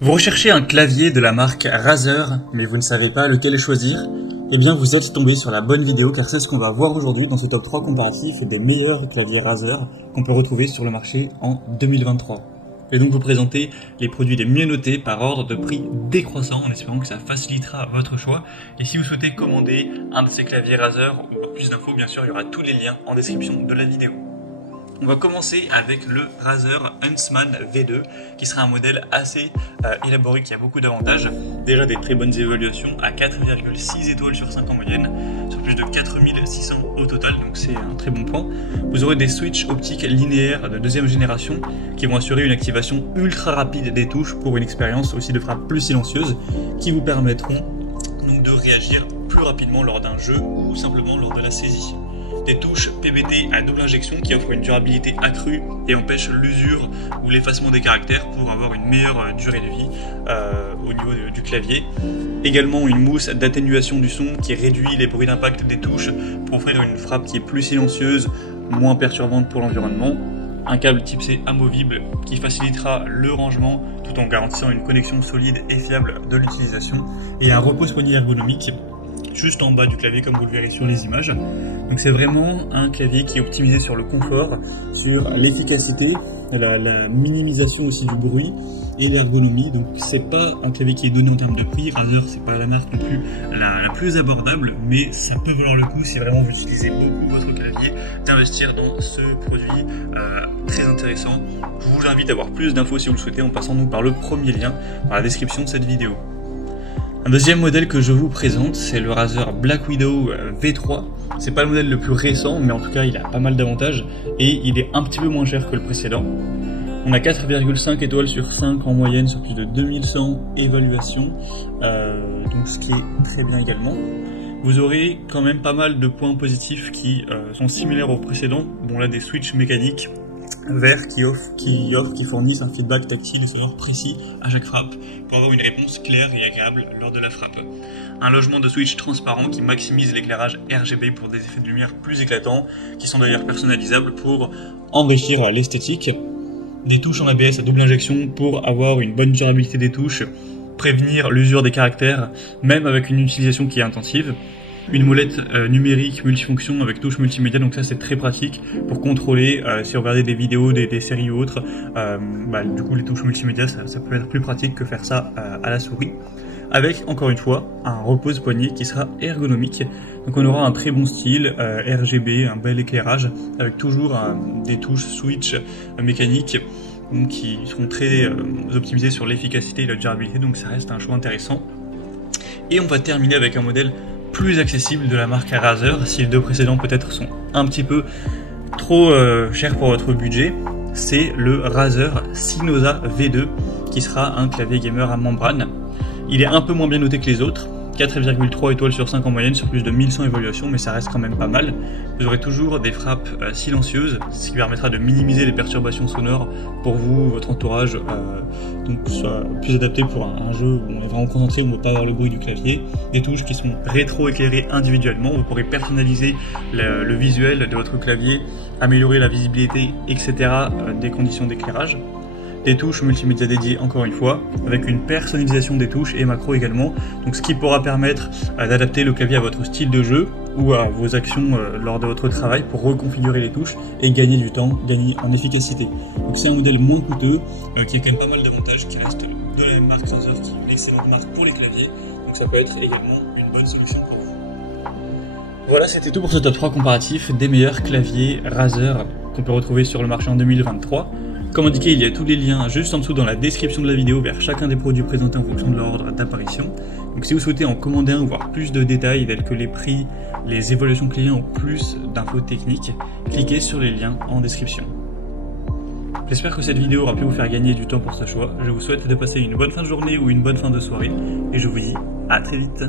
Vous recherchez un clavier de la marque Razer, mais vous ne savez pas lequel choisir? Eh bien, vous êtes tombé sur la bonne vidéo, car c'est ce qu'on va voir aujourd'hui dans ce top 3 comparatif des meilleurs claviers Razer qu'on peut retrouver sur le marché en 2023. Et donc vous présenter les produits les mieux notés par ordre de prix décroissant, en espérant que ça facilitera votre choix. Et si vous souhaitez commander un de ces claviers Razer ou plus d'infos, bien sûr, il y aura tous les liens en description de la vidéo. On va commencer avec le Razer Huntsman V2 qui sera un modèle assez élaboré qui a beaucoup d'avantages. Déjà des très bonnes évaluations à 4,6 étoiles sur 5 en moyenne, sur plus de 4600 au total, donc c'est un très bon point. Vous aurez des switches optiques linéaires de deuxième génération qui vont assurer une activation ultra rapide des touches pour une expérience aussi de frappe plus silencieuse qui vous permettront donc de réagir plus rapidement lors d'un jeu ou simplement lors de la saisie. Des touches PBT à double injection qui offrent une durabilité accrue et empêchent l'usure ou l'effacement des caractères pour avoir une meilleure durée de vie au niveau du clavier. Également une mousse d'atténuation du son qui réduit les bruits d'impact des touches pour offrir une frappe qui est plus silencieuse, moins perturbante pour l'environnement. Un câble type C amovible qui facilitera le rangement tout en garantissant une connexion solide et fiable de l'utilisation. Et un repose-poignet ergonomique juste en bas du clavier comme vous le verrez sur les images. Donc c'est vraiment un clavier qui est optimisé sur le confort, sur l'efficacité, la minimisation aussi du bruit et l'ergonomie. Donc c'est pas un clavier qui est donné en termes de prix. Razer c'est pas la marque non plus la plus abordable, mais ça peut valoir le coup si vraiment vous utilisez beaucoup votre clavier d'investir dans ce produit très intéressant. Je vous invite à avoir plus d'infos si vous le souhaitez en passant donc par le premier lien dans la description de cette vidéo. Un deuxième modèle que je vous présente, c'est le Razer Black Widow V3. C'est pas le modèle le plus récent, mais en tout cas il a pas mal d'avantages et il est un petit peu moins cher que le précédent. On a 4,5 étoiles sur 5 en moyenne sur plus de 2100 évaluations, donc ce qui est très bien également. Vous aurez quand même pas mal de points positifs qui sont similaires au précédent. Bon là des switches mécaniques verts qui fournissent un feedback tactile et sonore précis à chaque frappe pour avoir une réponse claire et agréable lors de la frappe. Un logement de switch transparent qui maximise l'éclairage RGB pour des effets de lumière plus éclatants, qui sont d'ailleurs personnalisables pour enrichir l'esthétique. Des touches en ABS à double injection pour avoir une bonne durabilité des touches, prévenir l'usure des caractères, même avec une utilisation qui est intensive. Une molette numérique multifonction avec touche multimédia, donc ça c'est très pratique pour contrôler si vous regardez des vidéos, des séries ou autres, du coup les touches multimédia ça peut être plus pratique que faire ça à la souris. Avec encore une fois un repose-poignet qui sera ergonomique, donc on aura un très bon style RGB, un bel éclairage avec toujours des touches switch mécaniques qui seront très optimisées sur l'efficacité et la durabilité, donc ça reste un choix intéressant. Et on va terminer avec un modèle plus accessible de la marque Razer, si les deux précédents peut-être sont un petit peu trop chers pour votre budget. C'est le Razer Synosa V2 qui sera un clavier gamer à membrane. Il est un peu moins bien noté que les autres, 4,3 étoiles sur 5 en moyenne sur plus de 1100 évaluations, mais ça reste quand même pas mal. Vous aurez toujours des frappes silencieuses, ce qui permettra de minimiser les perturbations sonores pour vous, votre entourage, donc soit plus adapté pour un jeu où on est vraiment concentré, où on ne va pas avoir le bruit du clavier. Des touches qui sont rétro-éclairées individuellement, vous pourrez personnaliser le visuel de votre clavier, améliorer la visibilité, etc. des conditions d'éclairage. Des touches multimédia dédiées encore une fois, avec une personnalisation des touches et macros également, donc ce qui pourra permettre d'adapter le clavier à votre style de jeu ou à vos actions lors de votre travail pour reconfigurer les touches et gagner du temps, gagner en efficacité. Donc c'est un modèle moins coûteux qui a quand même pas mal d'avantages, qui reste de la même marque Razer, qui est une excellente marque pour les claviers, donc ça peut être également une bonne solution pour vous. Voilà, c'était tout pour ce top 3 comparatif des meilleurs claviers Razer qu'on peut retrouver sur le marché en 2023. Comme indiqué, il y a tous les liens juste en dessous dans la description de la vidéo vers chacun des produits présentés en fonction de leur ordre d'apparition. Donc si vous souhaitez en commander un ou voir plus de détails tels que les prix, les évaluations clients ou plus d'infos techniques, cliquez sur les liens en description. J'espère que cette vidéo aura pu vous faire gagner du temps pour ce choix. Je vous souhaite de passer une bonne fin de journée ou une bonne fin de soirée et je vous dis à très vite.